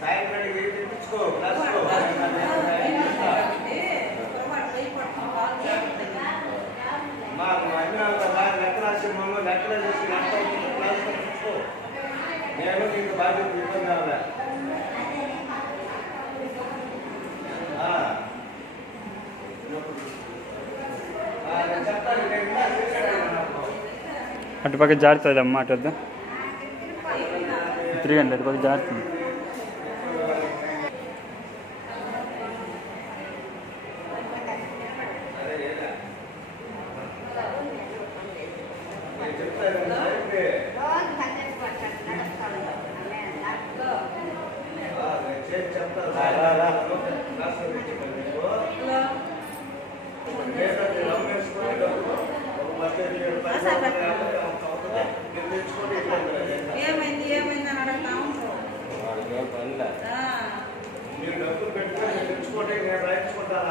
సాయంత్రానికి తెప్పించుకో మాకు లెక్క రాసి మమ్మల్ని లెక్క చేసి క్లాస్ తెప్పించుకో నేను నీకు బాధ్యత ఇబ్బంది కావాలా అటుపక్క జారుతుంది అమ్మ అటు వద్ద తిరిగండి అటుపక్క జారుతుంది ఏమైంది ఏమైంది అని అడుగుతా ఉంటారు. మీరు డబ్బులు పెట్టుకొని తెచ్చుకోండి నేను రాయించుకుంటాను